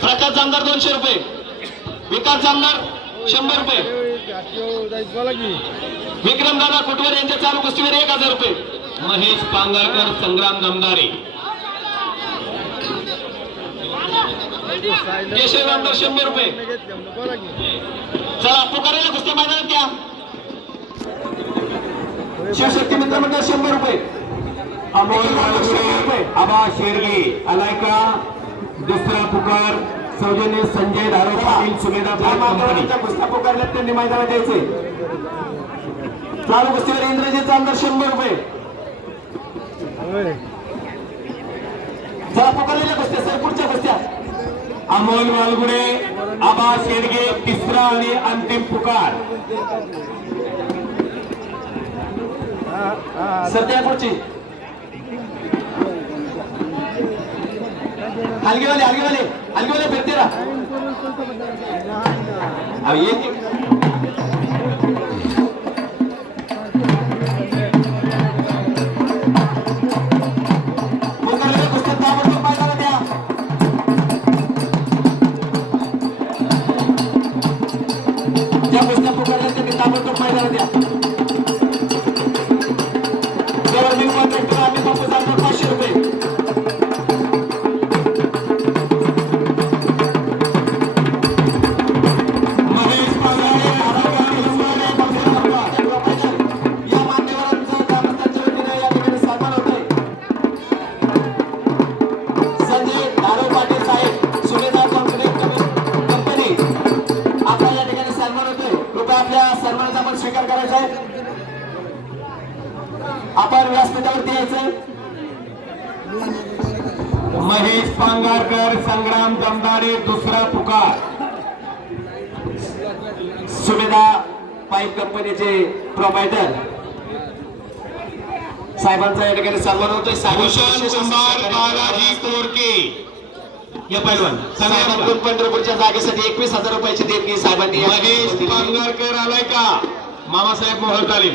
प्रकाश जामदार 200 रुपये, विकास जामदार 100 रुपये, विक्रम दादा कुटवर यांच्या चालू कुस्तीवर 1000 रुपये, महेश पांगारकर संग्राम जमदारे, केशव जामदार 100 रुपये. चला पुकारायला कुस्ती मैदानात घ्या. शिवशक्ती मित्र मंडळ 100 रुपये, अमोल रुपये. आबा शेरगे आलाय का? दुसरा पुकार सौजन्य संजय धारो पाटील सुमेधा कंपनी. कुस्त्या पुकारल्यात त्यांनी मैदानात द्यायचे. चालू कुस्तीवर इंद्रजित जामदार 100 रुपये. चला पुकारलेल्या कुस्त्या सर पुढच्या कुस्त्या. अमोल वालगुडे आबा शेरगे तिसरा आणि अंतिम पुकार. सध्या पुढची हलगेवाले फिरते राहा. ज्या कुस्त्या पुकारल्या त्यांनी ताबडतोब मैदानात द्या. गव्हर्नमेंट कॉन्ट्रॅक्टर आम्ही बापू जामदार 500 रुपये. स्वीकार करायचा आहे. आपण व्यासपीठावरती यायचं. महेश पांगारकर संग्राम जमदारे दुसरा पुकार. सुमेधा पाईप कंपनीचे प्रोव्हायडर साहेबांचा या ठिकाणी सन्मान होतोय. बालाजी तोरके या पैलवान साहेबांकडून पंढरपूरच्या जागेसाठी 21,000 रुपयाची देणगी साहेबांनी. महेश पांगारकर आलाय का? मामासाहेब मोहर तालीम.